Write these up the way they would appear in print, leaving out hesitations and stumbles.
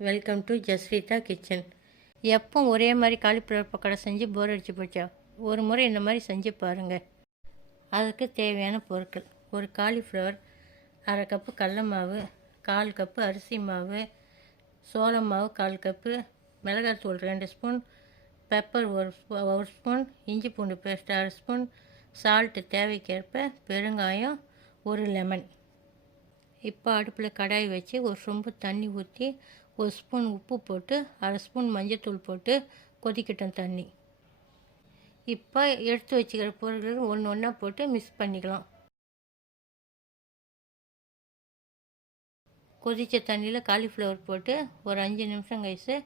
Welcome to ஜஸ்ரீதா kitchen. எப்போ ஒரே மாதிரி காலிஃப்ளவர் பக்கோடா செஞ்சு போர் அடிச்சு போச்சா? ஒரு முறை இந்த மாதிரி செஞ்சு பாருங்கள். அதுக்கு தேவையான பொருட்கள்: ஒரு காலிஃப்ளவர், அரை கப்பு கடல மாவு, 1/4 கப்பு அரிசி மாவு, சோளம் மாவு 1/4 கப்பு, மிளகாத்தூள் 2 ஸ்பூன், பெப்பர் 1 ஸ்பூன், இஞ்சி பூண்டு பேஸ்ட் 1/2 ஸ்பூன், சால்ட்டு தேவைக்கேற்ப, பெருங்காயம், 1 லெமன். இப்போ அடுப்பில் கடாய் வச்சு ஒரு சொம்பு தண்ணி ஊற்றி 1 ஸ்பூன் உப்பு போட்டு 1/2 ஸ்பூன் மஞ்சத்தூள் போட்டு கொதிக்கட்டும் தண்ணி. இப்போ எடுத்து வச்சுக்கிற பொருட்கள் ஒன்று ஒன்றா போட்டு மிக்ஸ் பண்ணிக்கலாம். கொதித்த தண்ணியில் காலிஃப்ளவர் போட்டு ஒரு 5 நிமிஷம் கழிச்சு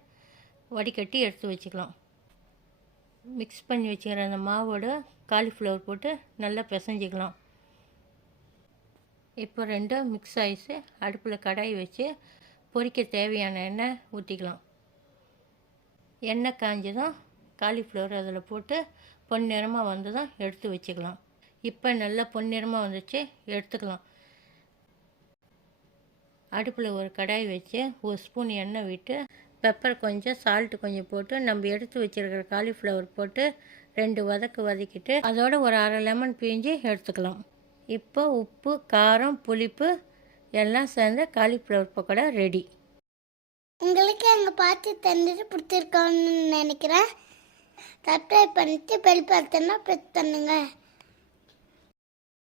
வடிகட்டி எடுத்து வச்சுக்கலாம். மிக்ஸ் பண்ணி வச்சுக்கிற அந்த மாவோட காலிஃப்ளவர் போட்டு நல்லா பிசைஞ்சிக்கலாம். இப்போ ரெண்டும் மிக்ஸ் ஆகிடுச்சு. அடுப்பில் கடாய் வச்சு பொரிக்க தேவையான எண்ணெய் ஊற்றிக்கலாம். எண்ணெய் காஞ்சதும் காலிஃப்ளவர் அதில் போட்டு பொன்னிறமாக வந்ததும் எடுத்து வச்சுக்கலாம். இப்போ நல்லா பொன்னிறமாக வந்துச்சு, எடுத்துக்கலாம். அடுப்பில் ஒரு கடாய் வச்சு 1 ஸ்பூன் எண்ணெய் விட்டு பெப்பர் கொஞ்சம், சால்ட்டு கொஞ்சம் போட்டு நம்ம எடுத்து வச்சுருக்கிற காலிஃப்ளவர் போட்டு 2 வதக்கிட்டு அதோட ஒரு 1/2 லெமன் பிழிஞ்சு எடுத்துக்கலாம். இப்போ உப்பு, காரம், புளிப்பு எல்லாம் சேர்ந்து காலிஃப்ளவர் பக்கோடா ரெடி. உங்களுக்கு எங்கள் பார்த்து தந்துட்டு பிடிச்சிருக்கோன்னு நினைக்கிறேன். சப்ஸ்கிரைப் பண்ணிட்டு பெல் பட்டனை ப்ரெஸ் பண்ணுங்கள்.